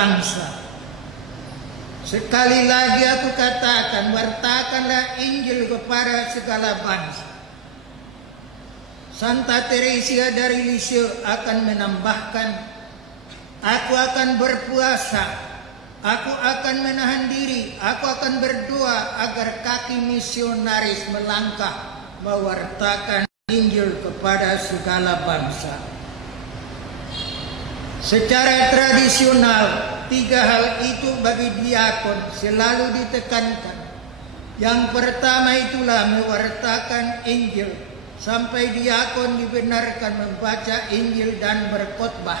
bangsa. Sekali lagi aku katakan, wartakanlah Injil kepada segala bangsa. Santa Teresia dari Lisieux akan menambahkan, aku akan berpuasa, aku akan menahan diri, aku akan berdoa agar kaki misionaris melangkah mewartakan Injil kepada segala bangsa. Secara tradisional, 3 hal itu bagi diakon selalu ditekankan. Yang pertama itulah mewartakan Injil, sampai diakon dibenarkan membaca Injil dan berkhotbah.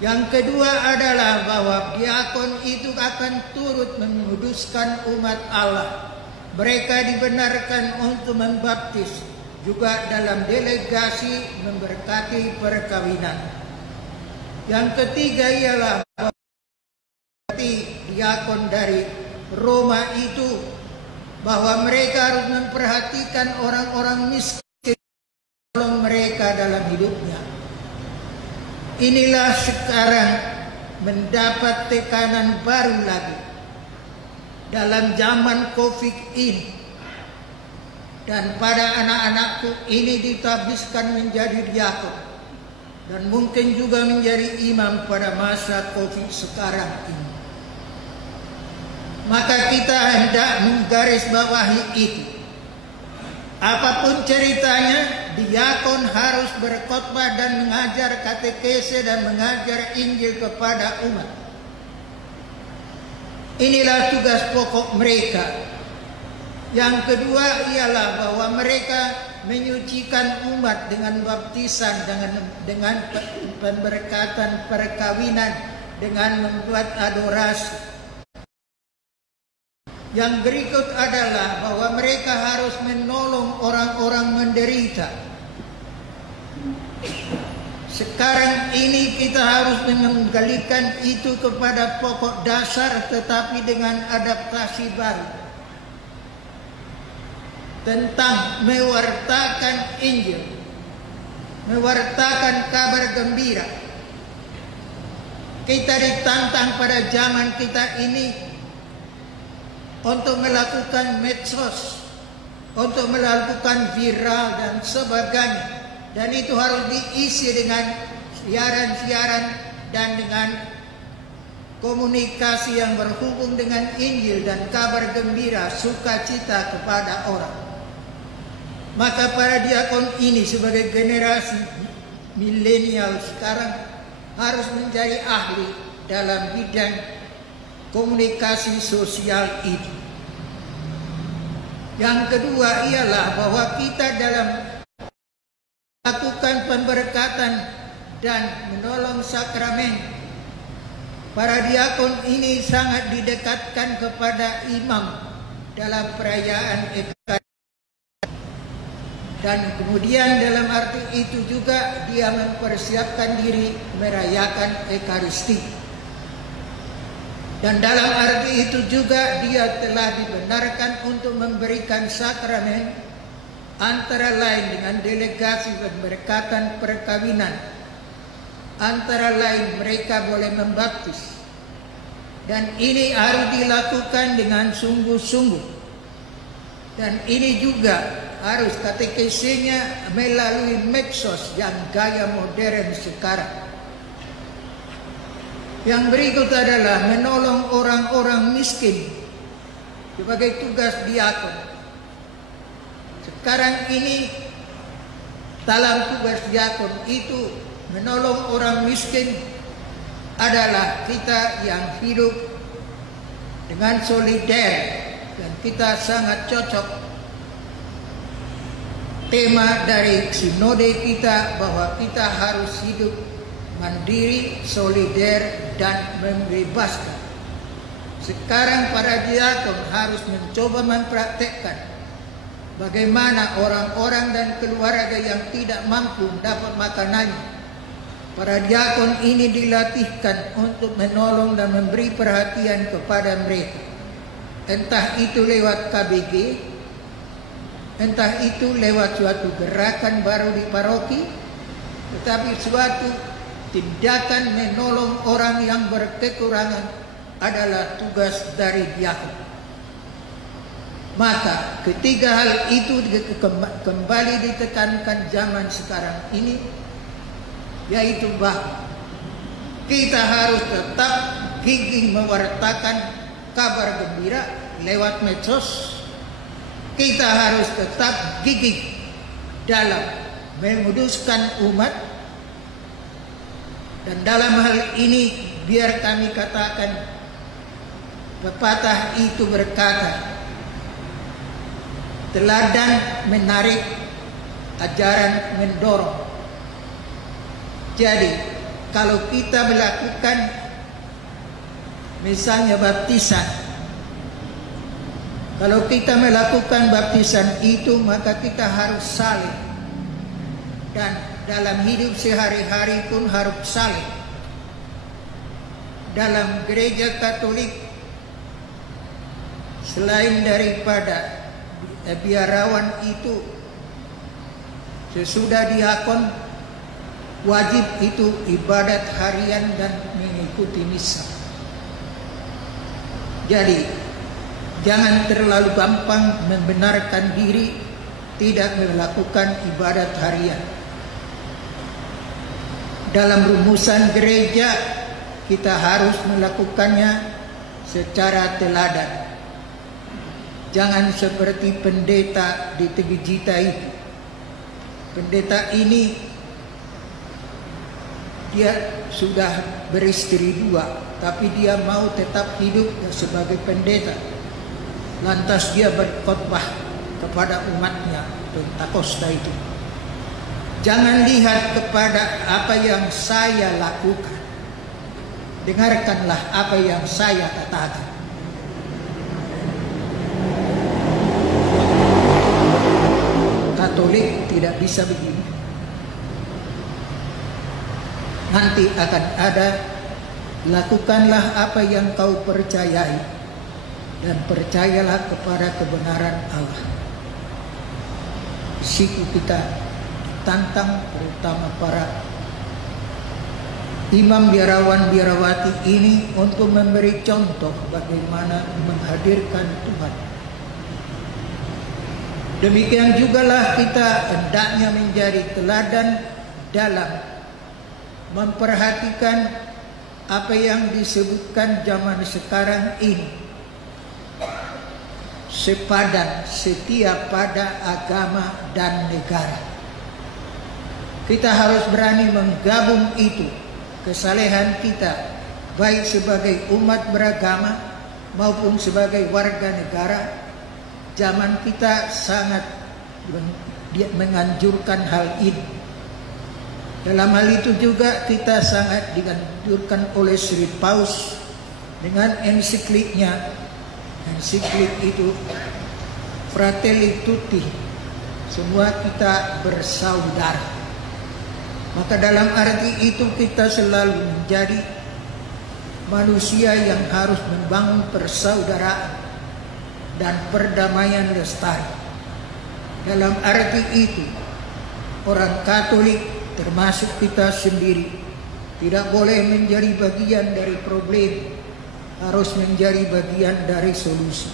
Yang kedua adalah bahwa diakon itu akan turut menguduskan umat Allah. Mereka dibenarkan untuk membaptis, juga dalam delegasi memberkati perkawinan. Yang ketiga ialah diakon dari Roma itu, bahwa mereka harus memperhatikan orang-orang miskin, tolong mereka dalam hidupnya. Inilah sekarang mendapat tekanan baru lagi dalam zaman COVID ini. Dan pada anak-anakku ini ditabiskan menjadi diakon, dan mungkin juga menjadi imam pada masa COVID sekarang ini. Maka kita hendak menggarisbawahi itu. Apapun ceritanya, diakon harus berkhotbah dan mengajar katekese dan mengajar Injil kepada umat. Inilah tugas pokok mereka. Yang kedua ialah bahwa mereka menyucikan umat dengan baptisan, dengan pemberkatan perkawinan, dengan membuat adorasi. Yang berikut adalah bahwa mereka harus menolong orang-orang menderita. Sekarang ini kita harus menggalikan itu kepada pokok dasar, tetapi dengan adaptasi baru. Tentang mewartakan Injil, mewartakan kabar gembira. Kita ditantang pada zaman kita ini untuk melakukan medsos, untuk melakukan viral dan sebagainya. Dan itu harus diisi dengan siaran-siaran dan dengan komunikasi yang berhubung dengan Injil dan kabar gembira, sukacita kepada orang. Maka para diakon ini sebagai generasi milenial sekarang harus menjadi ahli dalam bidang komunikasi sosial itu. Yang kedua ialah bahwa kita dalam melakukan pemberkatan dan menolong sakramen, para diakon ini sangat didekatkan kepada imam dalam perayaan Ekaristi. Dan kemudian dalam arti itu juga dia mempersiapkan diri merayakan Ekaristi. Dan dalam arti itu juga dia telah dibenarkan untuk memberikan sakramen, antara lain dengan delegasi pemberkatan perkawinan. Antara lain mereka boleh membaptis. Dan ini harus dilakukan dengan sungguh-sungguh. Dan ini juga harus katekesenya melalui medsos yang gaya modern sekarang. Yang berikut adalah menolong orang-orang miskin sebagai tugas diakon. Sekarang ini dalam tugas diakon itu menolong orang miskin adalah kita yang hidup dengan solider, dan kita sangat cocok tema dari sinode kita bahwa kita harus hidup mandiri, solider, dan membebaskan. Sekarang para diakon harus mencoba mempraktekkan bagaimana orang-orang dan keluarga yang tidak mampu dapat makanannya. Para diakon ini dilatihkan untuk menolong dan memberi perhatian kepada mereka. Entah itu lewat KBG, entah itu lewat suatu gerakan baru di paroki, tetapi suatu tindakan menolong orang yang berkekurangan adalah tugas dari diakon. Maka ketiga hal itu kembali ditekankan zaman sekarang ini, yaitu bahwa kita harus tetap gigih mewartakan kabar gembira lewat medsos. Kita harus tetap gigih dalam menguduskan umat. Dan dalam hal ini biar kami katakan, pepatah itu berkata, teladan menarik, ajaran mendorong. Jadi kalau kita melakukan misalnya baptisan, kalau kita melakukan baptisan itu, maka kita harus saling, dan dalam hidup sehari-hari pun harus saling. Dalam gereja Katolik, selain daripada biarawan itu, sesudah diakon, wajib itu ibadat harian dan mengikuti misa. Jadi jangan terlalu gampang membenarkan diri tidak melakukan ibadat harian. Dalam rumusan gereja, kita harus melakukannya secara teladan. Jangan seperti pendeta di Tegejita itu. Pendeta ini dia sudah beristri 2, tapi dia mau tetap hidup sebagai pendeta. Lantas dia berkhotbah kepada umatnya, Pentakosta itu. Jangan lihat kepada apa yang saya lakukan, dengarkanlah apa yang saya katakan. Katolik tidak bisa begini. Nanti akan ada, lakukanlah apa yang kau percayai dan percayalah kepada kebenaran Allah. Siku kita tantang, terutama para imam biarawan biarawati ini, untuk memberi contoh bagaimana menghadirkan Tuhan. Demikian jugalah kita hendaknya menjadi teladan dalam memperhatikan apa yang disebutkan zaman sekarang ini, sepadan, setia pada agama dan negara. Kita harus berani menggabung itu, kesalehan kita, baik sebagai umat beragama maupun sebagai warga negara. Zaman kita sangat menganjurkan hal ini. Dalam hal itu juga kita sangat dianjurkan oleh Sri Paus dengan ensikliknya. Ensiklik itu Fratelli Tutti, semua kita bersaudara. Maka dalam arti itu kita selalu menjadi manusia yang harus membangun persaudaraan dan perdamaian lestari. Dalam arti itu, orang Katolik termasuk kita sendiri tidak boleh menjadi bagian dari problem, harus menjadi bagian dari solusi.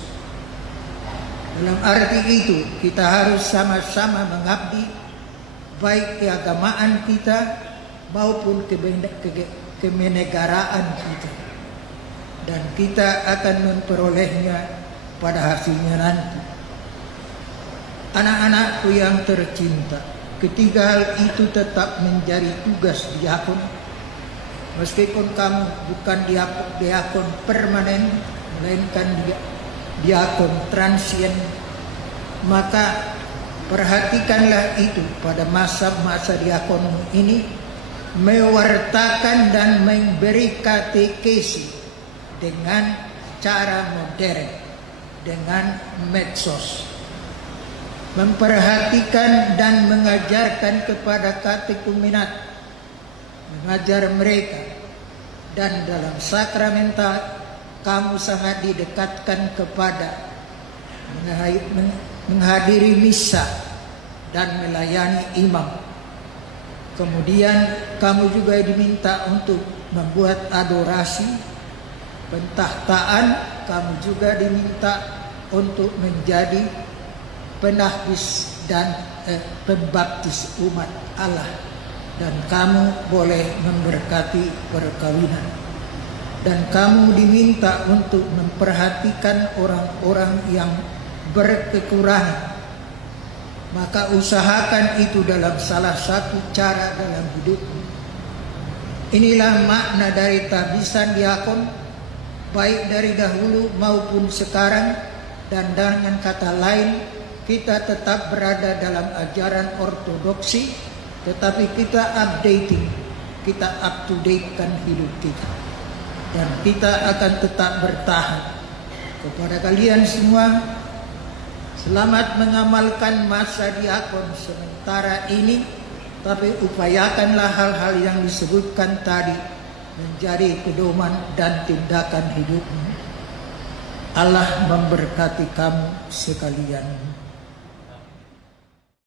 Dalam arti itu, kita harus sama-sama mengabdi baik keagamaan kita maupun kemenegaraan kita, dan kita akan memperolehnya pada hasilnya nanti. Anak-anakku yang tercinta, ketiga hal itu tetap menjadi tugas diakon. Meskipun kamu bukan diakon permanen, melainkan diakon transien, maka perhatikanlah itu pada masa-masa diakon ini, mewartakan dan memberi katekesi dengan cara modern, dengan medsos. Memperhatikan dan mengajarkan kepada katekumenat, mengajar mereka, dan dalam sakramental kamu sangat didekatkan kepada menghadiri misa dan melayani imam. Kemudian kamu juga diminta untuk membuat adorasi, pentahtaan. Kamu juga diminta untuk menjadi penahbis dan pembaptis umat Allah. Dan kamu boleh memberkati perkawinan. Dan kamu diminta untuk memperhatikan orang-orang yang berkekurangan. Maka usahakan itu dalam salah satu cara dalam hidupmu. Inilah makna dari tabisan diakon, baik dari dahulu maupun sekarang. Dan dengan kata lain, kita tetap berada dalam ajaran ortodoksi, tetapi kita updating, kita up to date kan hidup kita. Dan kita akan tetap bertahan. Kepada kalian semua, selamat mengamalkan masa diakon sementara ini, tapi upayakanlah hal-hal yang disebutkan tadi menjadi pedoman dan tindakan hidupmu. Allah memberkati kamu sekalian.